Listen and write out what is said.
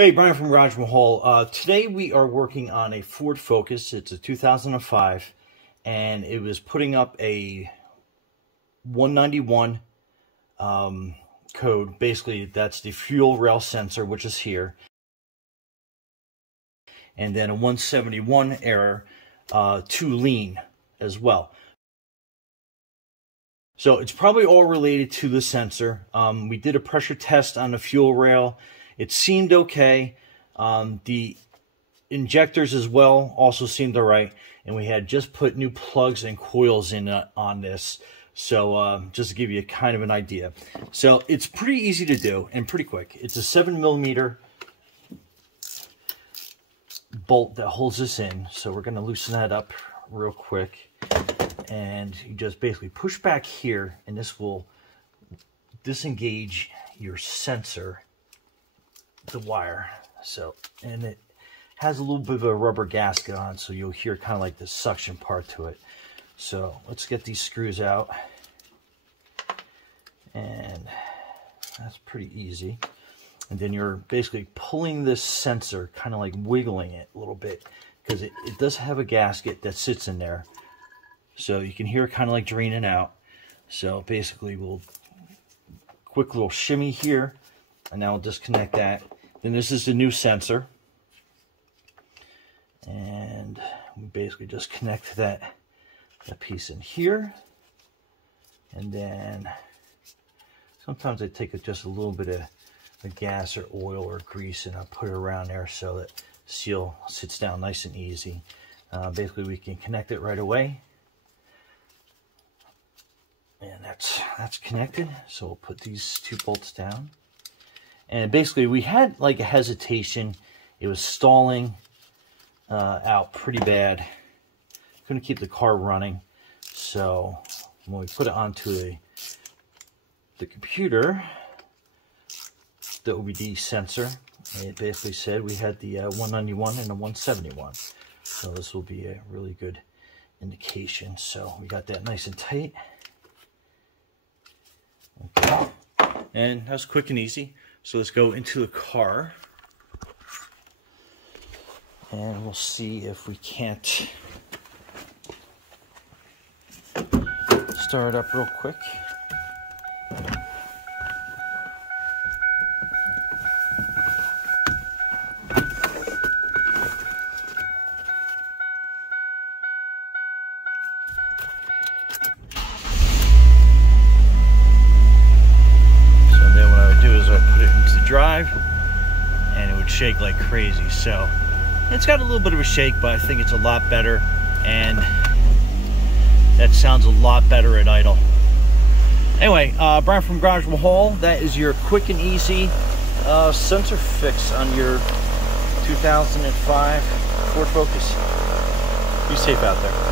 Hey, Brian from Garage Mahal. Today we are working on a Ford Focus. It's a 2005, and it was putting up a 191 code. Basically, that's the fuel rail sensor, which is here, and then a 171 error, too lean as well. So it's probably all related to the sensor. We did a pressure test on the fuel rail. It seemed okay. The injectors as well also seemed all right. And we had just put new plugs and coils in on this. So just to give you kind of an idea. So it's pretty easy to do and pretty quick. It's a 7mm bolt that holds this in. So we're going to loosen that up real quick. And you just basically push back here, and this will disengage your sensor, the wire. So, and it has a little bit of a rubber gasket on it, so you'll hear kind of like the suction part to it. So let's get these screws out, and that's pretty easy. And then you're basically pulling this sensor, kind of like wiggling it a little bit, because it does have a gasket that sits in there. So you can hear it kind of like draining out. So basically we'll quick little shimmy here, and now we'll disconnect that. Then this is the new sensor, and we basically just connect that piece in here. And then sometimes I take just a little bit of gas or oil or grease, and I'll put it around there so that seal sits down nice and easy. Basically we can connect it right away. And that's connected. So we'll put these two bolts down. And basically we had like a hesitation. It was stalling out pretty bad. Couldn't keep the car running. So when we put it onto the computer, the OBD sensor, it basically said we had the 191 and the 171. So this will be a really good indication. So we got that nice and tight. Okay, and that was quick and easy. So let's go into the car, and we'll see if we can't start it up real quick. Drive, and it would shake like crazy. So it's got a little bit of a shake, but I think it's a lot better, and that sounds a lot better at idle. Anyway, Brian from Garage Mahal, that is your quick and easy sensor fix on your 2005 Ford Focus. Be safe out there.